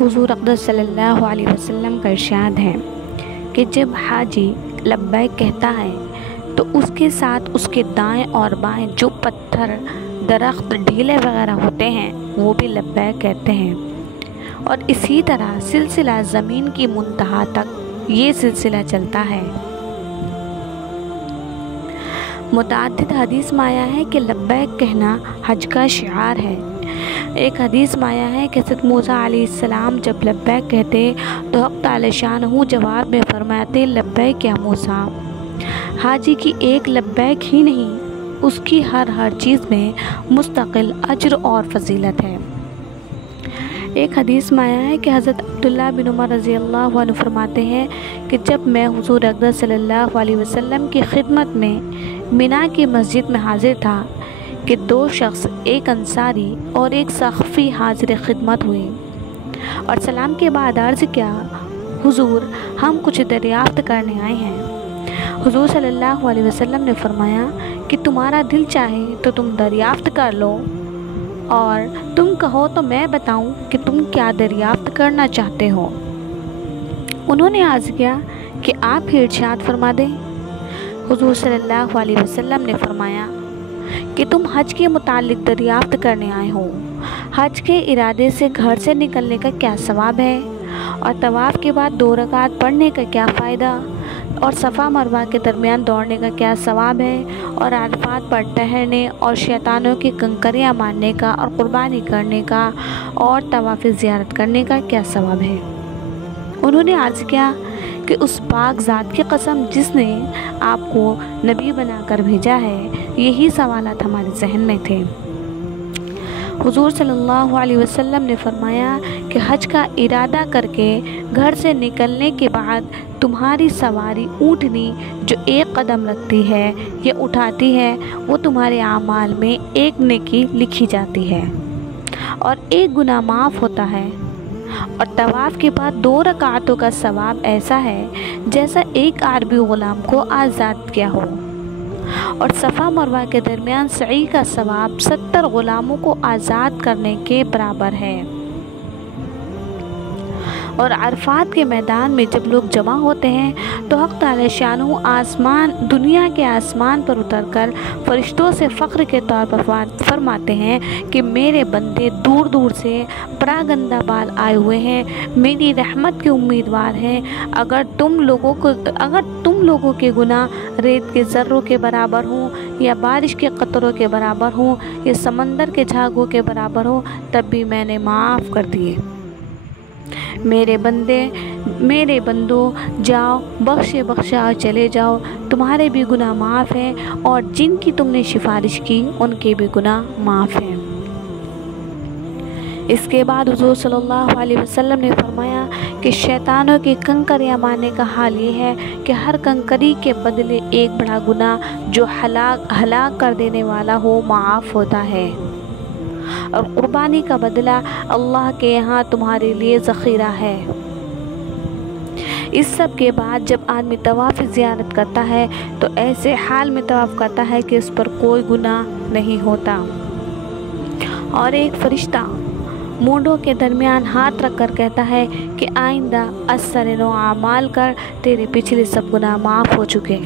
حضور اقدس صلی اللہ علیہ وسلم کا ارشاد ہے کہ جب حاجی لبیک کہتا ہے تو اس کے ساتھ اس کے دائیں اور بائیں جو پتھر، درخت، ڈھیلے وغیرہ ہوتے ہیں وہ بھی لبیک کہتے ہیں، اور اسی طرح سلسلہ زمین کی منتہا تک یہ سلسلہ چلتا ہے۔ متعدد حدیث میں آیا ہے کہ لبیک کہنا حج کا شعار ہے۔ ایک حدیث میں آیا ہے کہ حضرت موسیٰ علیہ السلام جب لبیک کہتے تو حق تعالی شانہ جواب میں فرماتے لبیک یا موسیٰ۔ حاجی کی ایک لبیک ہی نہیں، اس کی ہر چیز میں مستقل اجر اور فضیلت ہے۔ ایک حدیث میں آیا ہے کہ حضرت عبداللہ بن عمر رضی اللہ عنہ فرماتے ہیں کہ جب میں حضور اقدس صلی اللہ علیہ وسلم کی خدمت میں مینا کی مسجد میں حاضر تھا کہ دو شخص، ایک انصاری اور ایک ثقفی حاضر خدمت ہوئے اور سلام کے بعد عرض کیا، حضور ہم کچھ دریافت کرنے آئے ہیں۔ حضور صلی اللہ علیہ وسلم نے فرمایا کہ تمہارا دل چاہے تو تم دریافت کر لو، اور تم کہو تو میں بتاؤں کہ تم کیا دریافت کرنا چاہتے ہو۔ انہوں نے عرض کیا کہ آپ ہی ارشاد فرما دیں۔ حضور صلی اللہ علیہ وسلم نے فرمایا کہ تم حج کے متعلق دریافت کرنے آئے ہو، حج کے ارادے سے گھر سے نکلنے کا کیا ثواب ہے، اور طواف کے بعد 2 رکعت پڑھنے کا کیا فائدہ، اور صفا مروہ کے درمیان دوڑنے کا کیا ثواب ہے، اور عرفات پر ٹہرنے اور شیطانوں کی کنکریاں مارنے کا اور قربانی کرنے کا اور طواف زیارت کرنے کا کیا ثواب ہے۔ انہوں نے عرض کیا کہ اس پاک ذات کی قسم جس نے آپ کو نبی بنا کر بھیجا ہے، یہی سوالات ہمارے ذہن میں تھے۔ حضور صلی اللہ علیہ وسلم نے فرمایا کہ حج کا ارادہ کر کے گھر سے نکلنے کے بعد تمہاری سواری اونٹنی جو 1 قدم رکھتی ہے یا اٹھاتی ہے وہ تمہارے اعمال میں 1 نیکی لکھی جاتی ہے اور 1 گناہ معاف ہوتا ہے، اور طواف کے بعد 2 رکعتوں کا ثواب ایسا ہے جیسا ایک عربی غلام کو آزاد کیا ہو، اور صفا مروہ کے درمیان سعی کا ثواب 70 غلاموں کو آزاد کرنے کے برابر ہے۔ اور عرفات کے میدان میں جب لوگ جمع ہوتے ہیں تو حق تعالی شانہ دنیا کے آسمان پر اتر کر فرشتوں سے فخر کے طور پر فرماتے ہیں کہ میرے بندے دور دور سے پراگندہ بال آئے ہوئے ہیں، میری رحمت کے امیدوار ہیں۔ اگر تم لوگوں کے گناہ ریت کے ذروں کے برابر ہوں یا بارش کے قطروں کے برابر ہوں یا سمندر کے جھاگوں کے برابر ہوں تب بھی میں نے معاف کر دیے۔ میرے بندوں جاؤ، بخشا اور چلے جاؤ، تمہارے بھی گناہ معاف ہیں، اور جن کی تم نے سفارش کی ان کے بھی گناہ معاف ہیں۔ اس کے بعد حضور صلی اللہ علیہ وسلم نے فرمایا کہ شیطانوں کی کنکریاں مارنے کا حال یہ ہے کہ ہر کنکری کے بدلے 1 بڑا گناہ جو ہلاک کر دینے والا ہو معاف ہوتا ہے، اور قربانی کا بدلہ اللہ کے یہاں تمہارے لیے ذخیرہ ہے۔ اس سب کے بعد جب آدمی طواف زیارت کرتا ہے تو ایسے حال میں طواف کرتا ہے کہ اس پر کوئی گناہ نہیں ہوتا، اور ایک فرشتہ مونڈوں کے درمیان ہاتھ رکھ کر کہتا ہے کہ آئندہ 80 اعمال کر، تیرے پچھلے سب گناہ معاف ہو چکے۔